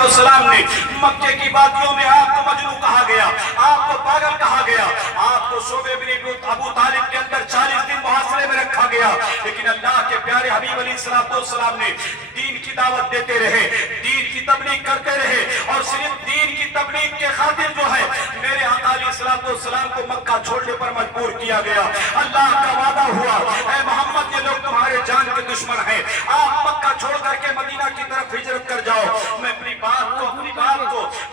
अलैहिस्सलाम ने मक्के की वादियों में आपको मजनू कहा गया, आपको पागल कहा गया, आपको शोबे बिन अबू तालिब के अंदर 40 दिन मुहासरे में रखा गया, लेकिन अल्लाह के प्यारे हबीब अलैहिस्सलाम ने दीन की दावत देते रहे, दीन की तबलीग करते रहे, और सिर्फ दीन की तबलीग के खातिर जो है मेरे आका अलैहिस्सलाम को मक्का छोड़ने पर मजबूर किया गया। अल्लाह का वादा हुआ, ऐ मोहम्मद ये लोग तुम्हारे जान के दुश्मन हैं, आप मक्का छोड़ करके मदीना की तरफ हिजरत कर जाओ। मैं अपनी बात को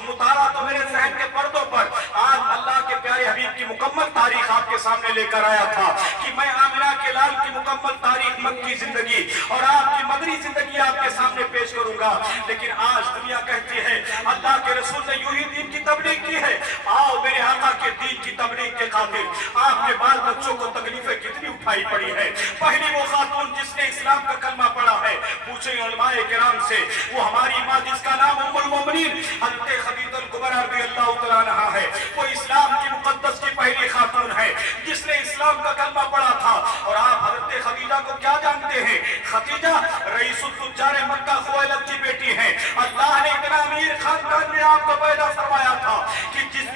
मुताला तो मेरे ज़हन के पर्दों पर आज अल्लाह के प्यारे हबीब की मुकम्मल तारीख आपके सामने लेकर आया था कि मैं आमिना के लाल की मुकम्मल तारीख, मक्की जिंदगी और आपकी मदनी जिंदगी आपके सामने पेश करूंगा। लेकिन आज दुनिया कहती है अल्लाह के रसूल ने यूं ही दीन की तबलीग की है, आओ मेरे आका के दीन की तबलीग के खातिर आपके बाल बच्चों को तकलीफें कितनी उठाई पड़ी है। पहली वो खातून जिसने इस्लाम का कलमा पढ़ा है, पूछे उलमाए किराम से, वो हमारी माँ जिसका नाम उम्मुल मोमिनीन हज़रत खदीजा कुबरा रज़ियल्लाहु तआला अन्हा है, वो इस्लाम की मुक़द्दस की पहली खातून है जिसने इस्लाम का कलमा पढ़ा था। और आप हज़रत खदीजा को क्या जानते हैं? खदीजा रईसुल तुज्जार मक्का खुवैलद की बेटी है। अल्लाह ने इतना अमीर खानदान में आपको पैदा फरमाया था कि जिस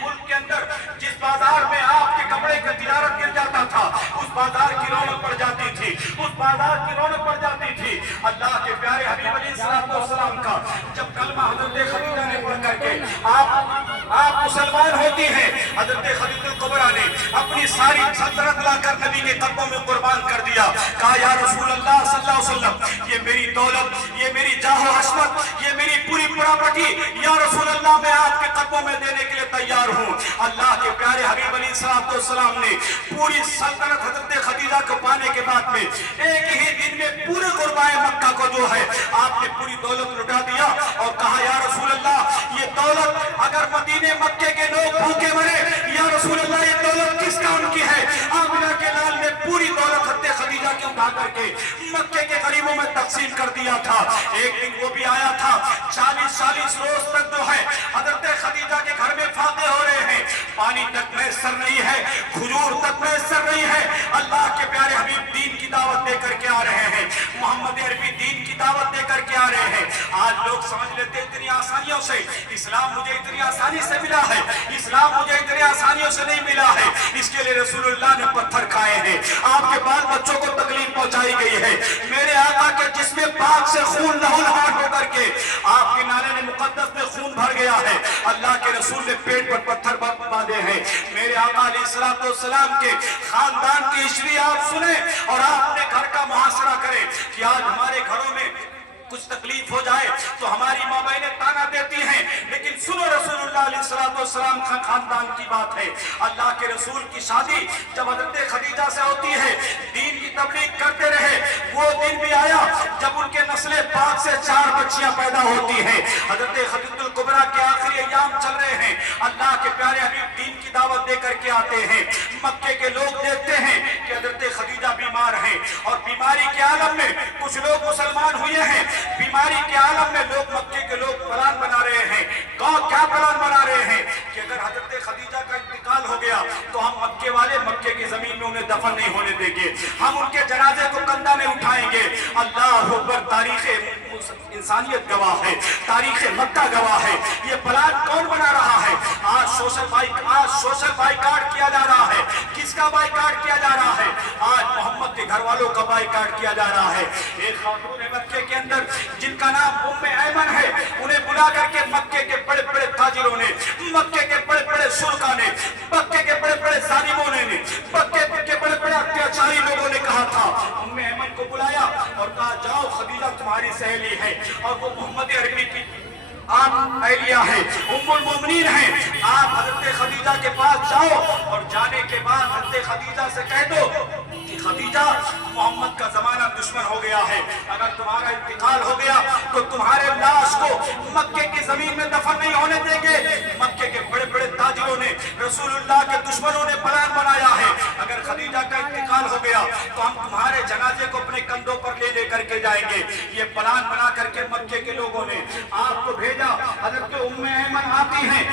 मुल्क के अंदर जिस बाजार में आपके कपड़े का तिजारत गिर जाता था, उस बाजार की रौनक पड़ जाती थी, उस बाजार की रौनक पड़ जाती थी। अल्लाह के प्यारे हबीब अलैहिस्सलाम का जब कलमा हज़रत खदीजा ने पढ़ करके आप मुसलमान होती हैं, हज़रत खदीजा कुबरा ने अपनी सारी सल्तनत लाकर नबी के कदमों में कुर्बान कर दिया। कहा या रसूल अल्लाह सल्लल्लाहु अलैहि वसल्लम, ये मेरी दौलत, ये मेरी जाहो हस्मत, ये मेरी पूरी प्रॉपर्टी या रसूल अल्लाह मैं आपके कदमों में देने के लिए तैयार हूँ। अल्लाह के प्यारे हबीब अलैहिस्सलाम ने पूरी सल्तनत हज़रत खदीजा को पाने के बाद में एक ही दिन में पूरे कुर्बाए मक्का को जो है आपने पूरी दौलत लुटा दिया और कहा या रसूल अल्लाह ये दौलत अगर मदीने मक्के के लोग भूखे मरे, या रसूल अल्लाह ये दौलत किस काम की है? आमिना के लाल ने पूरी दौलत हज़रत खदीजा की उठा करके मक्के के गरीबों में तकसीम कर दिया था। एक दिन वो भी आया था, 40 रोज तक जो है हज़रत खदीजा के घर में फाते हो रहे हैं, पानी तक मैसर नहीं है, खजूर तक मैसर नहीं है। अल्लाह के प्यारे हबीब दीन की दावत दे करके आ रहे हैं, मोहम्मद अरबी दीन की दावत दे करके आ रहे हैं। आज लोग समझ लेते इतनी आसानियों से इस्लाम मुझे इतनी आसानी से मिला है, इस्लाम मुझे इतनी आसानियों से नहीं मिला है। इसके लिए रसूलुल्लाह ने पत्थर खाए हैं, आपके बाल बच्चों को तकलीफ पहुंचाई गई है। मेरे आका के जिस्म पाक से खून लहूलुहान होकर के आपके नाले ने मुकद्दस में खून भर गया है। अल्लाह के रसूल ने पेट पर पत्थर बांधे हैं। मेरे आका अलैहिस्सलाम के खानदान की हिस्ट्री आप सुने और आपने घर का मुहासरा करें कि आज हमारे घरों में कुछ तकलीफ हो जाए तो हमारी माँ बहनें ताना देती हैं, लेकिन सुनो रसूलुल्लाह अलैहिस्सलाम का खानदान की बात है। अल्लाह के रसूल की शादी जब हज़रत खदीजा से होती है, दीन की तबलीग करते रहे, वो दिन भी आया जब उनके नस्ले पाक से 4 बच्चियां पैदा होती हैं। हज़रत खदीजा कुबरा के आखिरी अय्याम चल रहे हैं, अल्लाह के प्यारे हबीब दीन की दावत दे करके आते हैं। मक्के के लोग देखते हैं कि हज़रत खदीजा बीमार हैं और बीमारी के आलम में कुछ लोग मुसलमान हुए हैं, बीमारी के आलम में लोग मक्के के लोग प्लान बना रहे हैं। क्या प्लान बना रहे हैं कि अगर हज़रत खदीजा का इंतकाल हो गया तो हम मक्के वाले मक्के की जमीन में उन्हें दफन नहीं होने देंगे, हम उनके जनाजे को कंधा में उठाएंगे। अल्लाह अकबर, तारीख इंसानियत गवाह है, तारीख मक्का गवाह है। ये प्लान कौन बना रहा है? आज सोशल बाइकाट किया जा रहा है। किसका बाइकाट किया जा रहा है? आज मोहम्मद के घर वालों का बाइकाट किया जा रहा है। एक खातून है मक्के के अंदर जिनका नाम उम्मे ऐमन है, उन्हें बुला करके मक्के के बड़े बड़े ताजिरों ने, मक्के के बड़े बड़े सुल्तान ने, मक्के के बड़े बड़े जालिमों ने, मक्के के बड़े बड़े अत्याचारी लोगों ने कहा था, उम्मे ऐमन को बुलाया और कहा जाओ खदीजा तुम्हारी सहेली है और वो मोहम्मद अरबी की आप अहलिया है, उम्मुल मोमिनीन है। आप हज़रत खदीजा के पास जाओ और जाने के बाद हज़रत खदीजा से कह दो कि खदीजा मोहम्मद का जमाना दुश्मन हो गया है, अगर तुम्हारा इंतकाल हो गया तो तुम्हारे लाश को मक्के की जमीन में दफन नहीं होने देंगे। मक्के के बड़े बड़े ताजिरों ने, रसूलुल्लाह के दुश्मनों ने प्लान बनाया है, अगर खदीजा का इंतकाल हो गया तो हम तुम्हारे जनाजे को अपने कंधों पर ले करके जाएंगे। ये प्लान बना करके मक्के के लोगों ने आपको भेजा। हज़रत उम्मे ऐमन आती हैं।